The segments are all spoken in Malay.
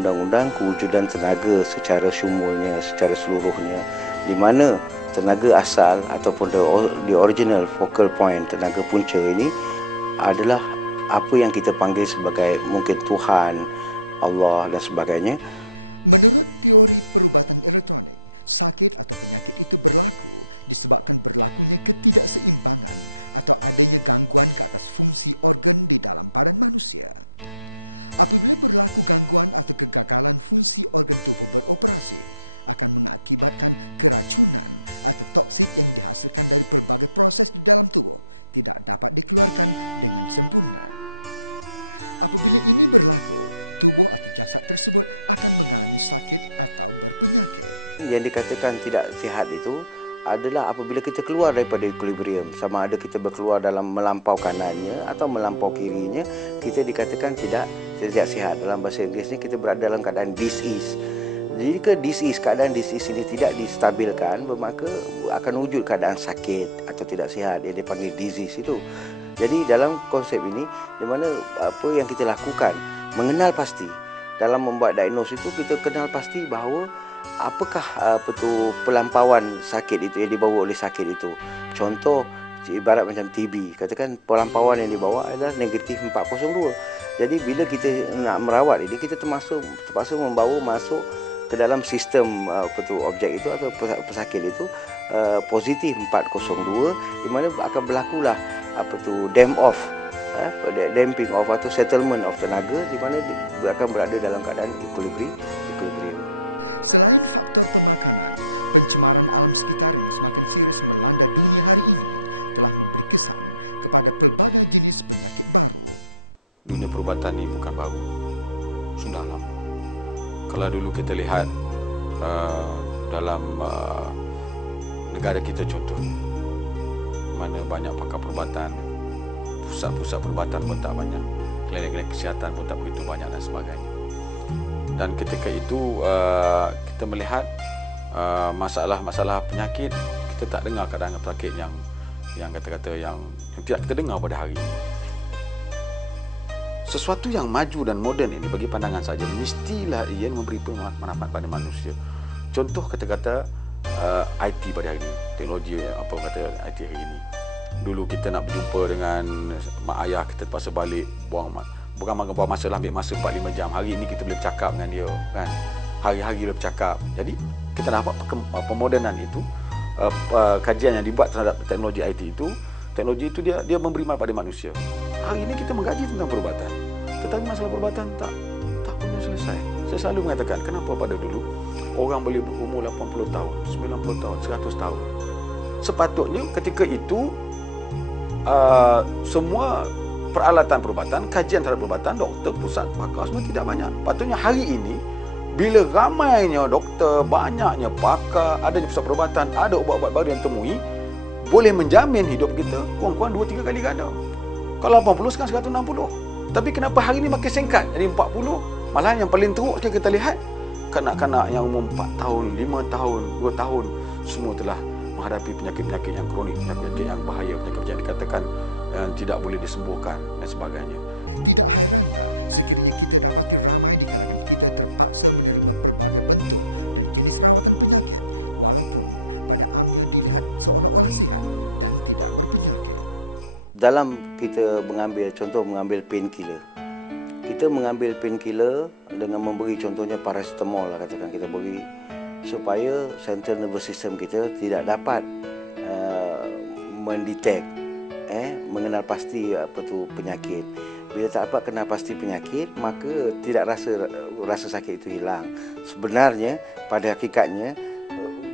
undang-undang kewujudan tenaga secara syumulnya, secara seluruhnya, di mana tenaga asal ataupun the original focal point, tenaga punca ini adalah apa yang kita panggil sebagai mungkin Tuhan, Allah dan sebagainya. Yang dikatakan tidak sihat itu adalah apabila kita keluar daripada equilibrium, sama ada kita berkeluar dalam melampau kanannya atau melampau kirinya, kita dikatakan tidak sihat. Dalam bahasa Inggeris ni kita berada dalam keadaan disease. Jika keadaan disease ini tidak distabilkan, maka akan wujud keadaan sakit atau tidak sihat, yang dipanggil disease itu. Jadi dalam konsep ini, di mana apa yang kita lakukan, mengenal pasti. Dalam membuat diagnosis itu, kita kenal pasti bahawa apakah pelampauan sakit itu yang dibawa oleh sakit itu. Contoh ibarat macam TB, katakan pelampauan yang dibawa adalah negatif 402. Jadi bila kita nak merawat ini, kita terpaksa membawa masuk ke dalam sistem objek itu atau pesakit itu positif 402, di mana akan berlakulah damping off atau settlement of tenaga, di mana dia akan berada dalam keadaan equilibrium. Dunia perubatan ini bukan baru, sudah lama. Kalau dulu kita lihat dalam negara kita contoh, mana banyak pakar perubatan, pusat-pusat perubatan pun tak banyak, klinik-klinik kesihatan pun tak begitu banyak dan sebagainya. Dan ketika itu kita melihat masalah-masalah penyakit, kita tak dengar kadang penyakit yang kata-kata yang tidak kita dengar pada hari ini. Sesuatu yang maju dan moden ini bagi pandangan saja mestilah ia memberi manfaat pada manusia. Contoh kata-kata IT pada hari ini, teknologi apa kata IT hari ini. Dulu kita nak berjumpa dengan mak ayah, kita terpaksa balik buang masa lah, ambil masa 4-5 jam. Hari ini kita boleh bercakap dengan dia kan. Hari-hari boleh bercakap. Jadi kita dapat pemodenan itu, kajian yang dibuat terhadap teknologi IT itu, teknologi itu dia memberi manfaat pada manusia. Hari ini kita mengkaji tentang perubatan, tetapi masalah perubatan tak punya selesai. Saya selalu mengatakan, kenapa pada dulu orang boleh berumur 80 tahun, 90 tahun, 100 tahun. Sepatutnya ketika itu semua peralatan perubatan, kajian terhadap perubatan, doktor, pusat, pakar semua tidak banyak. Patutnya hari ini bila ramainya doktor, banyaknya pakar, adanya pusat perubatan, ada ubat-ubat baru yang temui, boleh menjamin hidup kita kurang-kurang 2-3 kali ganda. Kalau 80 sekarang 160. Tapi kenapa hari ini makin singkat? Jadi 40, malah yang paling teruk kita lihat kanak-kanak yang umur 4 tahun, 5 tahun, 2 tahun semua telah menghadapi penyakit-penyakit yang kronik, penyakit yang bahaya, penyakit yang dikatakan yang tidak boleh disembuhkan dan sebagainya. Dalam kita mengambil painkiller, kita mengambil painkiller dengan memberi contohnya paracetamol lah, katakan kita beri supaya central nervous system kita tidak dapat mendetek, mengenal pasti penyakit. Bila tak dapat kenal pasti penyakit, maka tidak rasa sakit itu hilang. Sebenarnya pada hakikatnya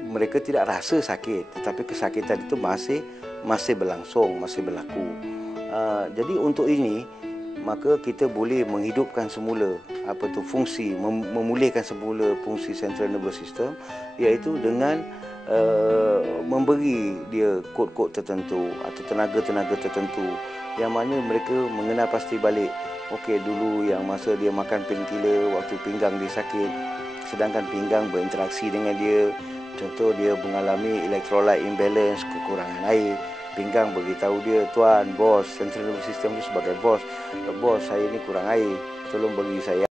mereka tidak rasa sakit, tetapi kesakitan itu masih berlangsung, masih berlaku. Jadi untuk ini, maka kita boleh menghidupkan semula fungsi, memulihkan semula fungsi central nervous system, iaitu dengan memberi dia kod-kod tertentu atau tenaga-tenaga tertentu yang mana mereka mengenal pasti balik. Okey, dulu yang masa dia makan painkiller waktu pinggang dia sakit, sedangkan pinggang berinteraksi dengan dia. Contoh dia mengalami electrolyte imbalance, kekurangan air. Pinggang beritahu dia, tuan, bos, central nervous system itu sebagai bos, saya ni kurang air, tolong bagi saya